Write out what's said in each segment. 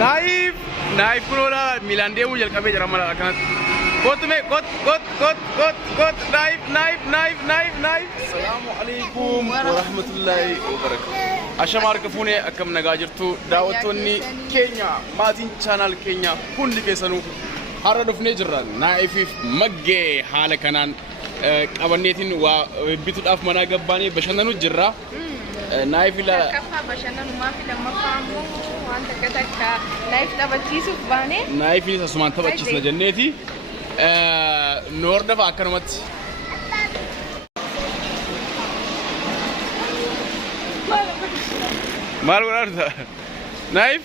Naif kunola miilaan deemuu jalqabee jira mala akkanatti. Kotme kot. Naif. Assalamu alaikum wa rahmatullahi wa barakatuh. Ashama harkafuune akkam nagaa jirtu daawwattoonni keenya maatiin channel keenya hundi keessanuu har'a dhufnee jirra. Naifiif maggee haala kanaan qabanneetiin waa bituudhaaf manaa gabbaanee bashannanuu jirra. Naif ila kafa bashannanu maafi lammaffaamu waan takka Naif taphachiisuuf baanee. Naifin asumaan taphachiisna jenneeti. Noordafa akkanumatti. Maal godhaarta? Naif?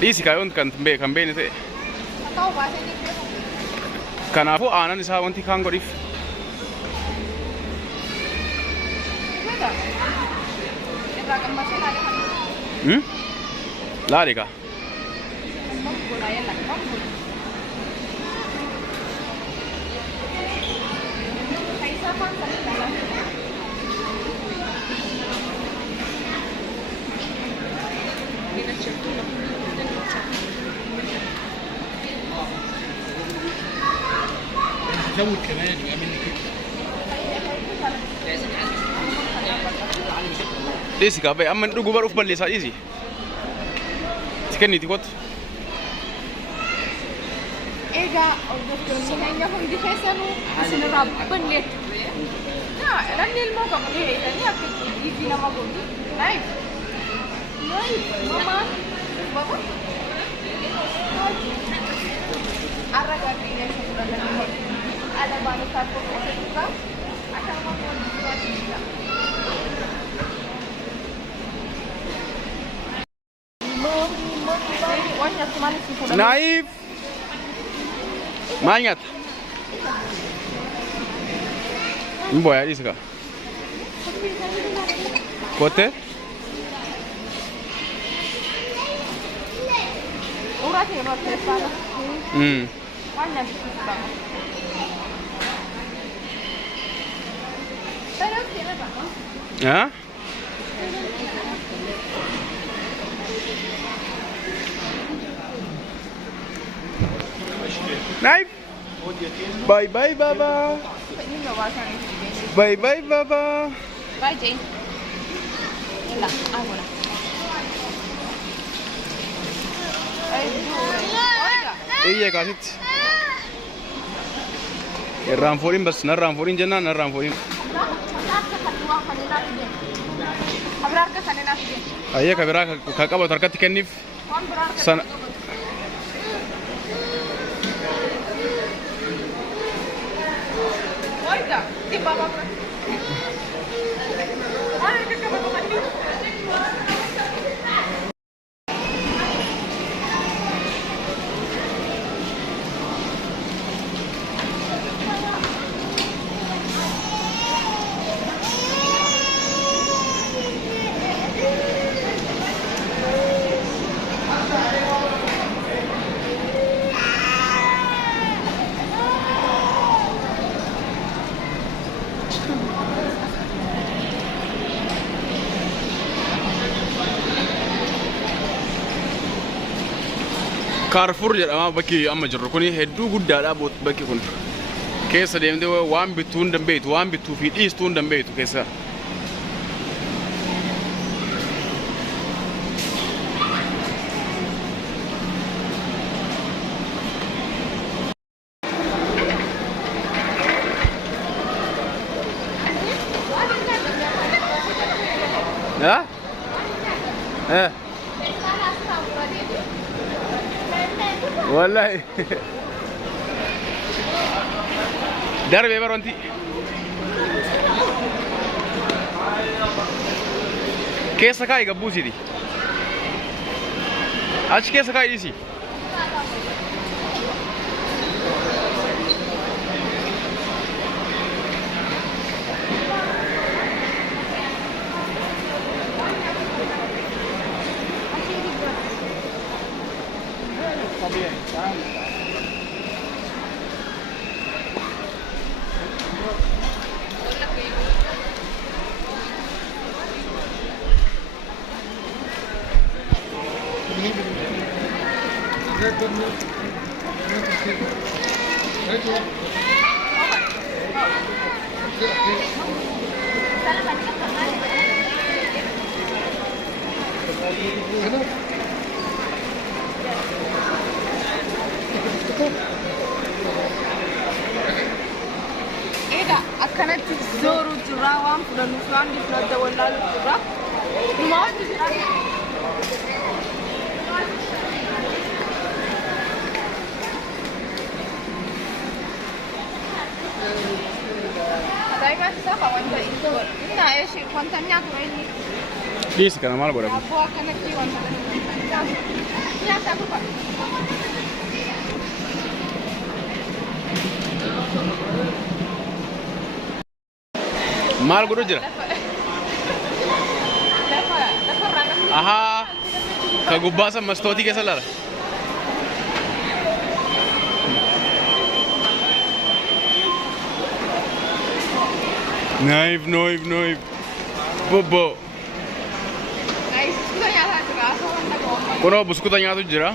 Dhiisi kaayoon kan beekne ta'e. Kanaafuu aanan isaa wanti kaan godhiif. Laali kaa? زود كمان ويعمل لي كده. Desi kabe amman dhugu baruuf balleessaa dhiisi. Tikenniti kot. Egaa hordoftoonni keenya hundi keessanuu isinirraa balleettu. Namni ilmoo qabatee reetanii akka dhiibii nama godhu. Naif mamaa baba. Arra gaarii keessa fudhatanii ada baanee saafoo keessa tuqaa akka nama godhu. Naif. Maal nyaata? Hin booyaa dhiisi kaa. Kottee? Haa? Naif. Bye bye baba. Bye bye baba. Bye Jane. Ella, ahora. Iya kasit. Ramforin bas, na ramforin jenna, na ramforin. Abrar ka sanena. Ayya kabira ka qaba tarkatti kennif. Sana Oiga, di baba. Ay, que acaba de matar. Carrefour jedhama bakki amma jirru kuni hedduu guddaadha bakki kun. Keessa deemtee waan bittuu hin dandeettu, waan bittuu fi dhiistuu hin dandeettu keessa. ها؟ والله دربي برونتي كيسا كاي قبوسي دي اش كيسا كاي ديسي akkanatti zooruu jirraa waan fudhannuuf waan difnadda wallaalu jirraa numaatti jiraa daiman isa wanta iddoo inna eeshi wanta nyaatu inni Please kana maal godhamu? abboo akkanatti wanta nyaata dhufa Maal godhu jira? Aha, ka gubbaa san mastootii keessa laala. Naif. Bobo. Kunoo buskuta nyaatu jira.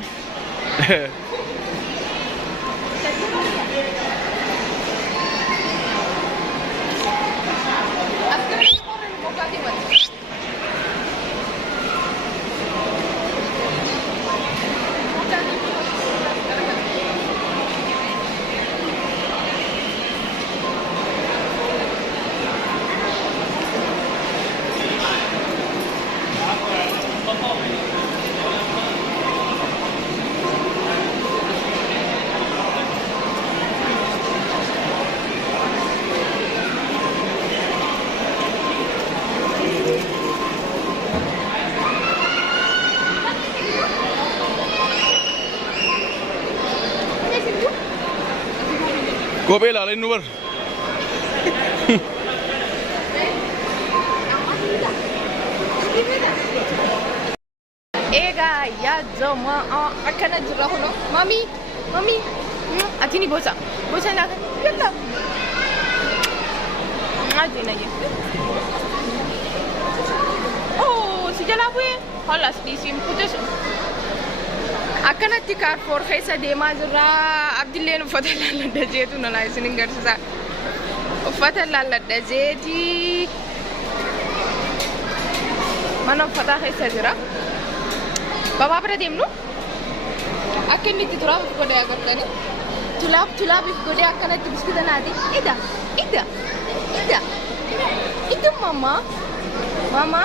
Kophee ilaalee nu bar. Egaa yaadoma akkana jirra kuno mami ati ni boca naa yalla ajina ye oh si jala bu'e halas dhiisiin kutesu akkanatti kaarfoor keessa deemaa jirra abdilleen uffata laalladha jeetu nana isin agarsiisa uffata laalladha jeeti mana uffataa keessa jira baba bira deemnu akka inni itti turaaf godhee agartanii tulaaf godhee akkanatti biskita naati ida mama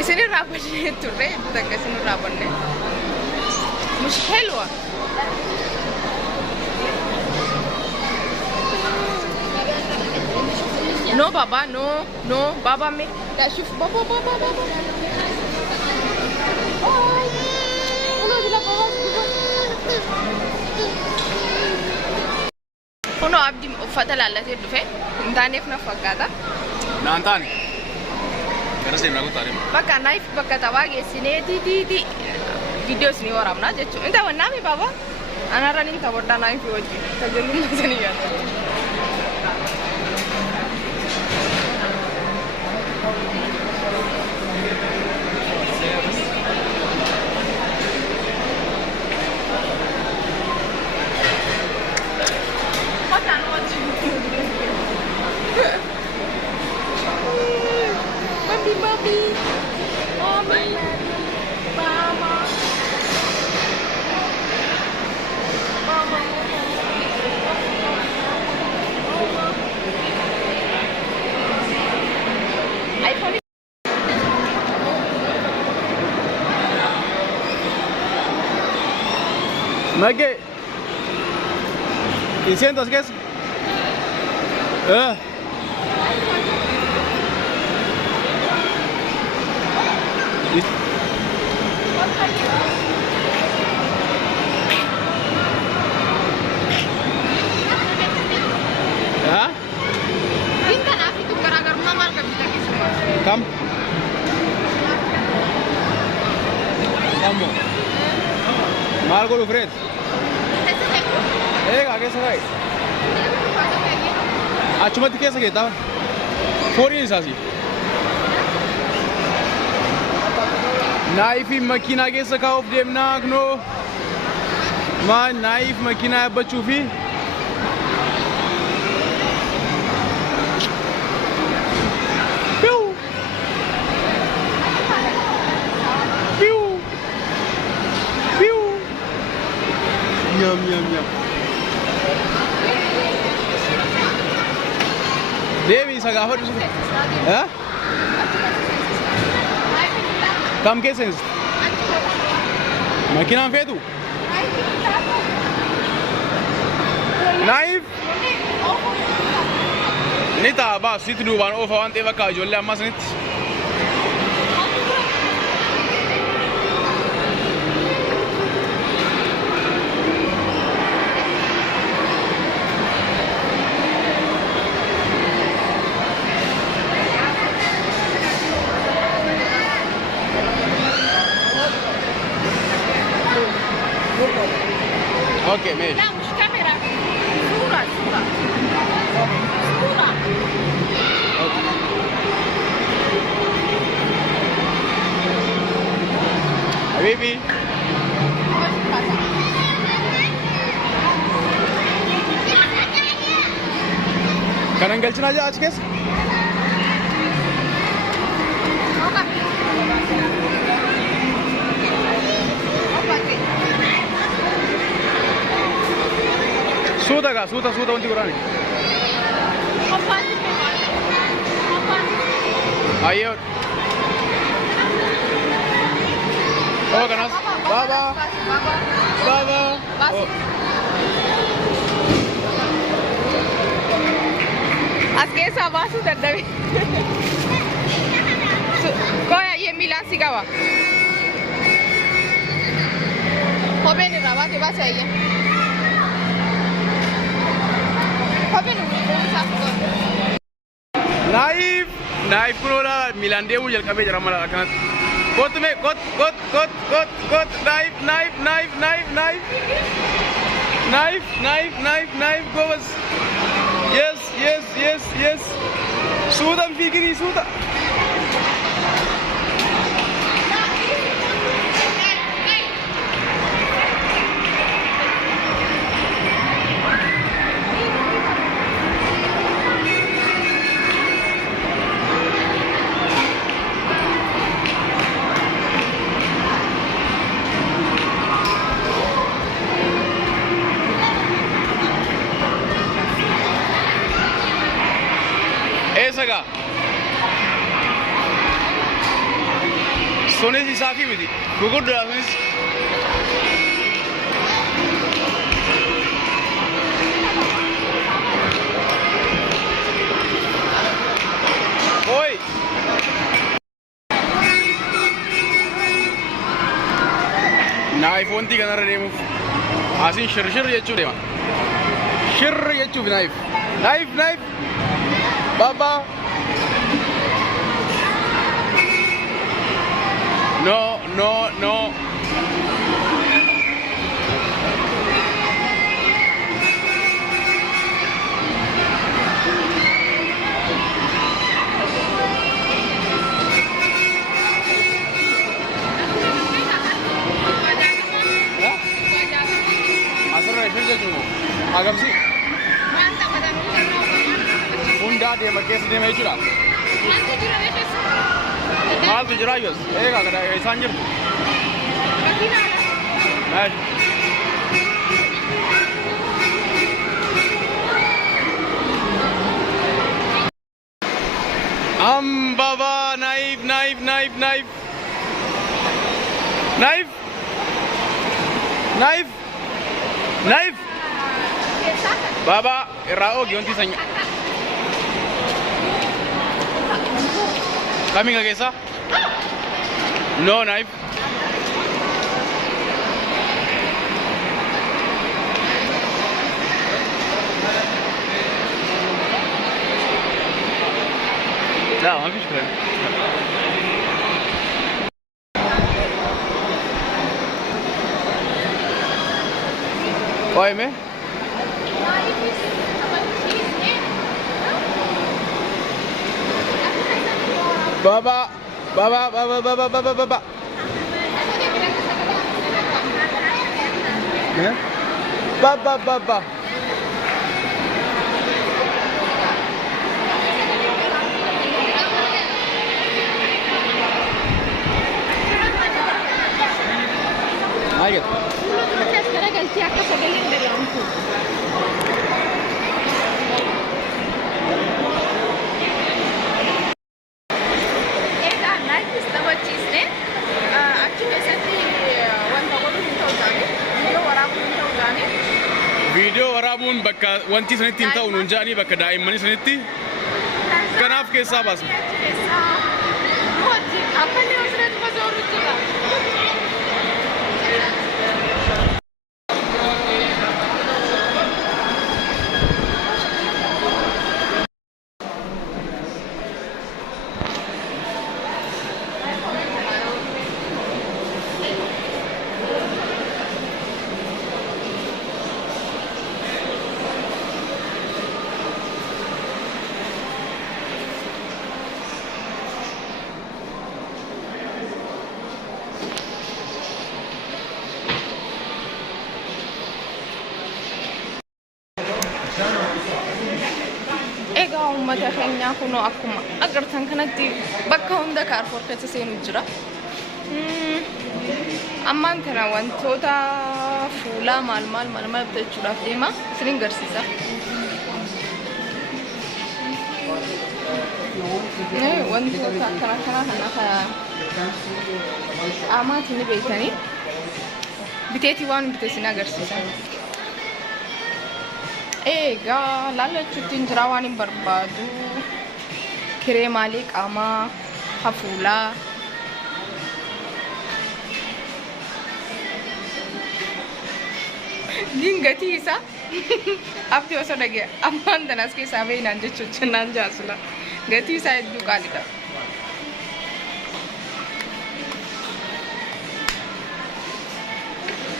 isin irraa badnee turre takka isin irraa badne mush helwa no baba no baba me da shuf baba oh uno di la baba uno abdi uffata laallatee dhufe hin taaneef na fakkaata Naan taane. Gara seenaa guutaa deema. Bakka Naif bakka taphaa geessinee viidiyoo isinii waraabnaa jechuudha. Inta wannaami baba anarraan hin taphodhaa Naif wajjin tajaajiluma isinii yaadatu. Mage. ¿Y sientas qué es? ¿Ah? Kam? Kamu? Mal con Fred. आगे से भाई आज चुम्मा कैसे कहता फोरी नहीं सासी Naifin makiinaa keessa kaa'uuf deemnaa kunoo. Maal Naif makiinaa yaabbachuufi. Yum, yum, yum. Devi sagafat usu. Ha? Kam ke sense? Makina fetu. Naif. Nita ba situ duban ofa wan teva ka jolle amma sanit. Okay, Mage. لا مش كاميرا صورة صورة صورة Habibi. Kanan galchina aja आज कैसे? Suuta ka, suuta wanti kurani. Ayo. Oh kanas. Baba. Baba. Oh. Aske sabasu daddabe. Koya ye miilaan si qaba. Kopheen irraa baate baase ayya. Naif kunola miilaan deemuu jalqabee jira mala akkanatti. Kot me kot Naif gobas. Yes. Suutan fikiri suuta. Saga. Sonis isafi miti. Guguddaa sonis. Oi. Naif wanti kanarra deemuuf asin shirr jechuu deema. Shirr jechuuf Naif. Baba. No. Asal rifle jechuun agamsi. Hunda deema keessa deema jechuudha. Maaltu jira yoos? Eegaa kada isaan jirtu. Baba Naif. Baba irraa oogi wanti sanya. Kami keessa? No Naif. لا ما فيش كلام. قايمة؟ بابا. Ba. Ayo. Sekarang ganti aku segalin dari lampu. Naif taphachiisne. Achi keessatti wanta godhu hin ta'u jaani. Video waraabun bakka wanti sanitti hin ta'u nuun jaanii bakka daa'immanii sanitti kanaaf keessaa baasu. Wajjiin ammallee asirratti masooru jira. Egaa uummata keenyaa kunoo akkuma agartan kanatti bakka hunda kaarfoor keessa seenu jira. Ammaan tana wantoota fuulaa maal bitachuudhaaf deema isiniin garsiisa. Wantoota akkana kan akka qaamaatiin ni beektanii biteetii waan bite isin agarsiisa. Egaa lallachuutiin jira waan hin barbaadu kireemaalee qaamaa hafuulaa gatii isaa abdi osoo dhagee ammaan tanas keessaa beeynaan jechuun jennaan jaasula gatii isaa hedduu qaaliidha.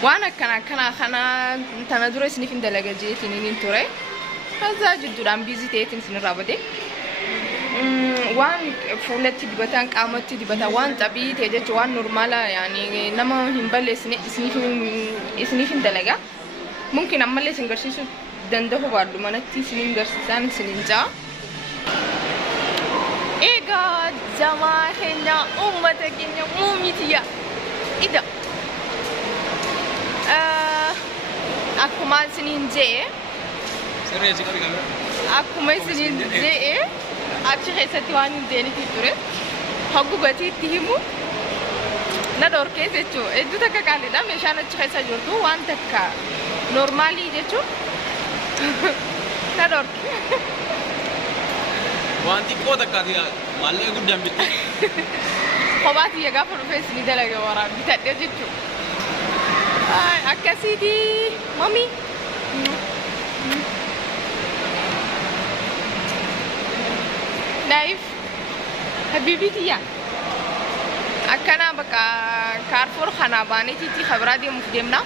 Waan akkana tana dura isiniif hin dalaga jeetiin hin ture. Kaza jidduudhaan biizii ta'eetiin isin irraa bade. Waan fuulatti dibatan qaamatti dibatan waan xabii ta'e jechuun waan normaala yaani nama hin balleessine isiniif hin dalaga. Mungkin ammallee isin garsiisuu danda'u baadhu manatti isiniin garsiisan isiniin ja'a. Egaa jamaa keenya uummata keenya muummitiyya ida. Akkuma isiniin jee achi keessatti waan hin deenitti ture hoggu gatii itti himu na dhorkee jechuudha. Hedduu takka qaaliidha meeshaan achi keessa jirtu waan takka normaalii jechuun na dhorke. Waan xiqqoo takkaati maallee guddaan bitti. Kophaatti gaafa dhufee isinii dalaga waraan bitadhe jechuudha. Akkasiiti mami. Naif habibitiya akkana bakka kaarfoor kana baaneetiitti kabraa deemuuf deemna.